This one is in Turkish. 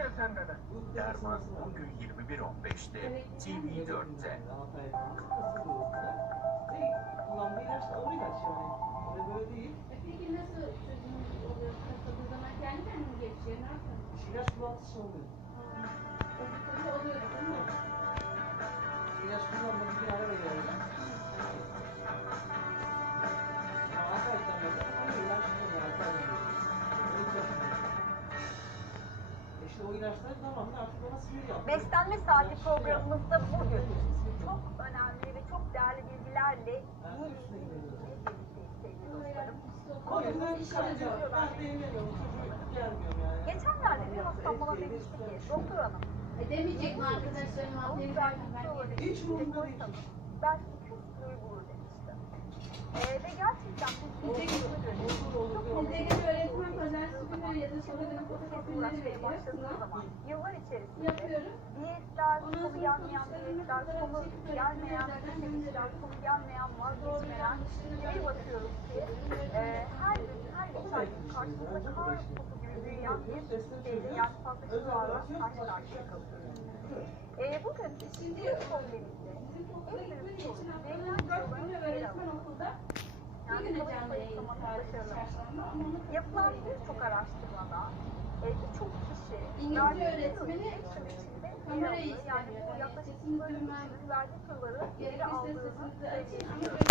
Derman bugün 21.15'te TV4'te. Kullandığı ilaç da ağır ilaç yani. Öyle böyle değil. Peki nasıl çözüm oluyor? Kasıldığı zaman kendi kendine mi geçiyor? Ne yapıyor? İlaç kullantısı oluyor. Tabii oluyor değil mi? İlaç kullanmadı bir ara veriyor. Ama 6 aydan beri hani ilaç kullanıyor. 6 aydan beri. İşte o ilaçlar tamamen artık bana sinir yaptı. Beslenme Saati programımızda bugün çok önemli ve çok değerli bilgilerle iyi bilgilerle birlikteyiz sevgili dostlarım. O yüzden ben de yemiyorum. Çocuk gelmiyor yani. Geçenlerde bir hastam bana demişti ki, doktor hanım, Demeyecek mi arkadaşlarım? Aferin ben Hiç umurumda değil. belki 200 kiloyu bulur demişti. Ve gerçekten bu çok Bizde öğretmen pazartesi günleri ya da salı günü fotoğrafları uğraşmaya veriyor. başladığı zaman yıllar içerisinde Yapıyorum. diyetler, sonu gelmeyen diyetler, sonu gelmeyen diyetler, sonu gelmeyen vazgeçmeler bir bakıyoruz ki her geçen gün karşımızda kar topu gibi büyüyen bir şeyle yani fazla kilolarla karşı karşıya kalıyoruz. Bugün şimdi problemimizde en büyük sorun verilen kiloların geri alınması. Yani kalori zayıflamanın başarılı. Yapılan birçok araştırmada birçok kişi İngilizce öğretmeni kamerayı yani bu istemiyor. yaklaşık Sesini duymak, verdiği kiloları geri gerekirse aldığını sesinizi açın ama söylüyor. böyle